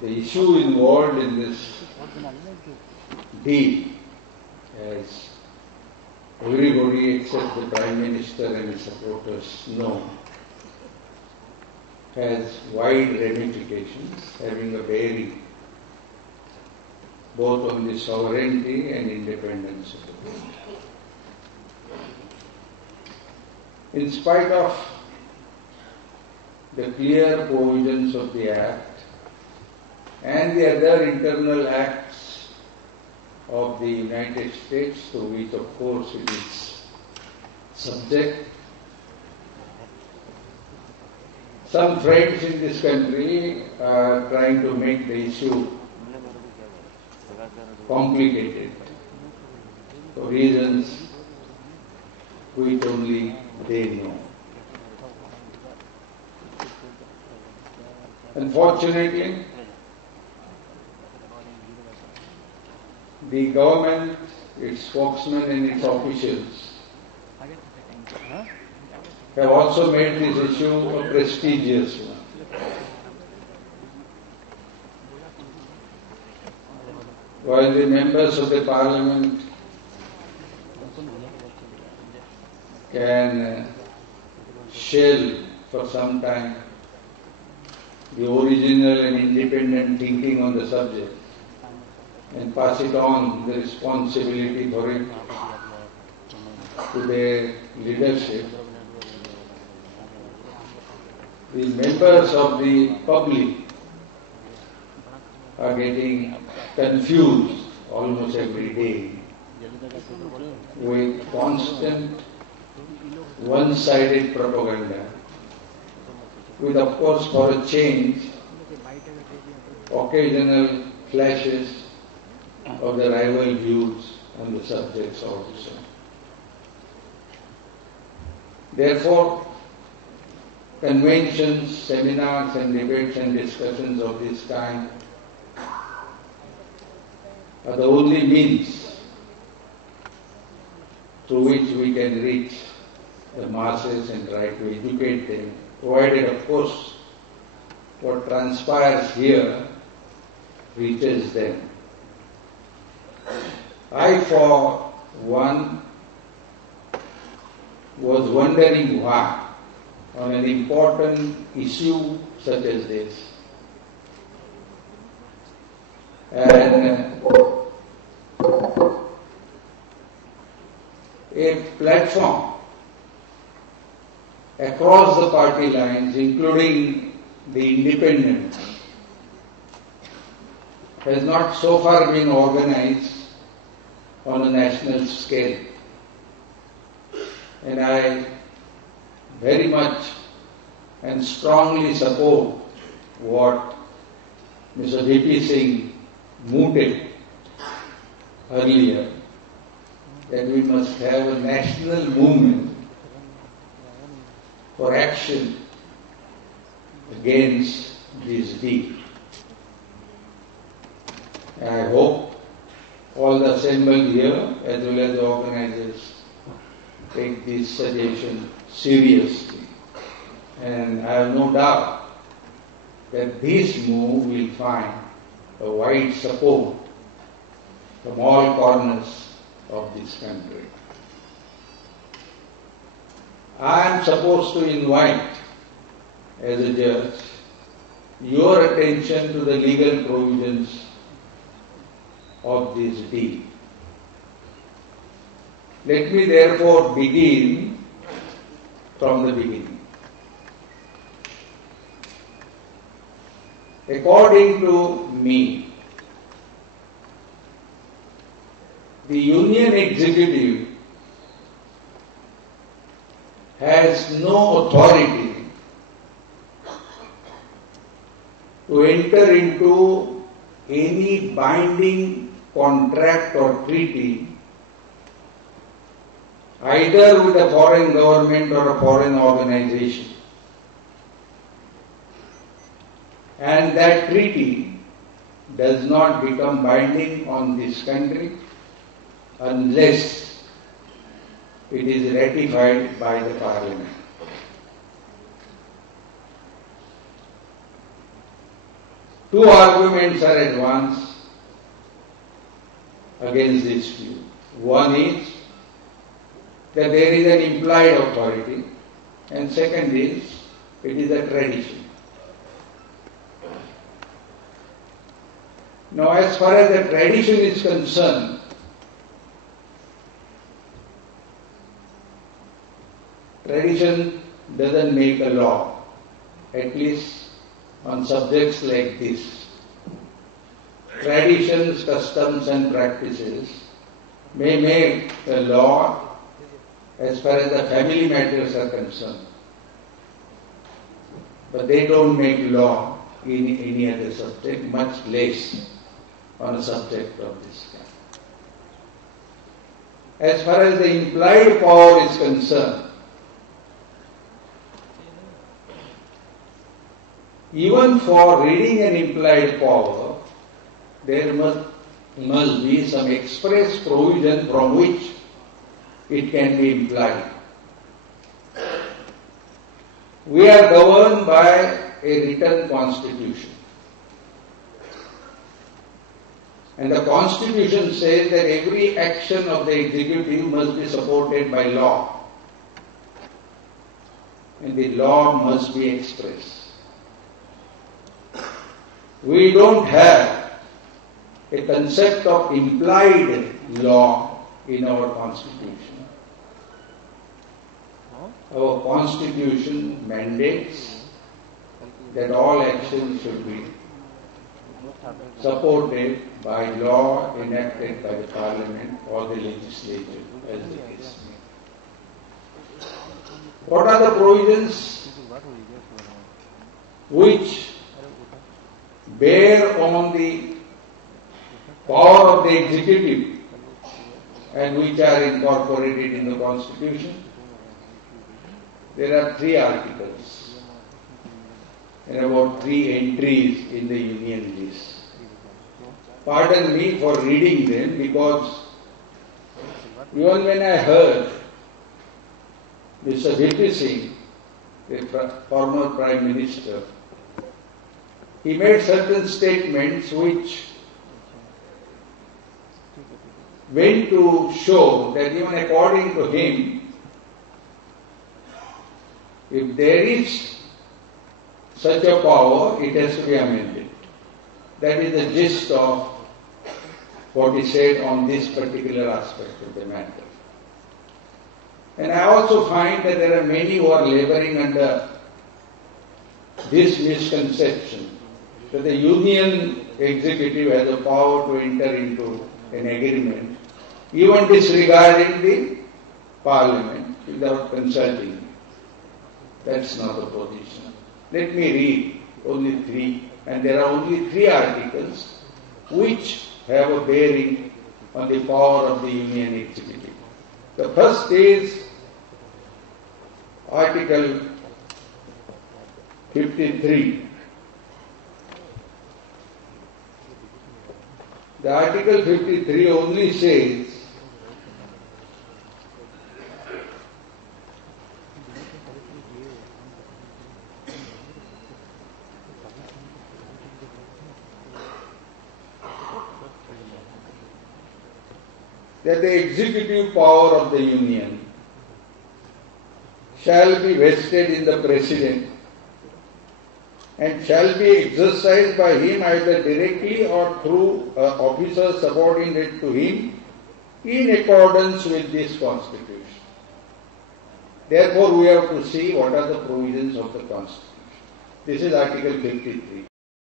The issue involved in this deal, as everybody except the Prime Minister and his supporters know, has wide ramifications, having a bearing both on the sovereignty and independence of the country. In spite of the clear provisions of the Act and the other internal acts of the United States, to which of course it is subject, some friends in this country are trying to make the issue complicated for reasons which only they know. Unfortunately, the government, its spokesman and its officials have also made this issue a prestigious one. While the members of the Parliament can shelve for some time the original and independent thinking on the subject and pass it on, the responsibility for it, to their leadership, the members of the public are getting confused almost every day with constant one-sided propaganda, with of course for a change occasional flashes of the rival views on the subjects also. Therefore, conventions, seminars and debates and discussions of this kind are the only means through which we can reach the masses and try to educate them, provided of course what transpires here reaches them. I, for one, was wondering why, on an important issue such as this, and a platform across the party lines, including the independent, has not so far been organized on a national scale. And I very much and strongly support what Mr. VP Singh mooted earlier, that we must have a national movement for action against this deed. I hope all the assembled here, as well as the organizers, take this suggestion seriously. And I have no doubt that this move will find a wide support from all corners of this country. I am supposed to invite, as a judge, your attention to the legal provisions of this deed. Let me therefore begin from the beginning. According to me, the Union Executive has no authority to enter into any binding contract or treaty either with a foreign government or a foreign organization. And that treaty does not become binding on this country unless it is ratified by the Parliament. Two arguments are advanced against this view. One is that there is an implied authority, and second is it is a tradition. Now, as far as the tradition is concerned, tradition doesn't make a law, at least on subjects like this. Traditions, customs and practices may make a law as far as the family matters are concerned, but they don't make law in any other subject, much less on a subject of this kind. As far as the implied power is concerned, even for reading an implied power, there must be some express provision from which it can be implied. We are governed by a written constitution. And the constitution says that every action of the executive must be supported by law. And the law must be expressed. We don't have a concept of implied law in our constitution. Our constitution mandates that all actions should be supported by law enacted by the parliament or the legislature, as the case may be. What are the provisions which bear on the power of the executive and which are incorporated in the constitution? There are 3 articles and about 3 entries in the union list. Pardon me for reading them, because even when I heard Mr. VP Singh, the former Prime Minister, he made certain statements which went to show that even according to him, if there is such a power, it has to be amended. That is the gist of what he said on this particular aspect of the matter. And I also find that there are many who are laboring under this misconception that the union executive has the power to enter into an agreement, even disregarding the parliament without consulting it. That's not the position. Let me read only 3, and there are only 3 articles which have a bearing on the power of the union executive. The first is Article 53. The Article 53 only says that the executive power of the union shall be vested in the President and shall be exercised by him either directly or through officers subordinate to him in accordance with this Constitution. Therefore, we have to see what are the provisions of the Constitution. This is Article 53.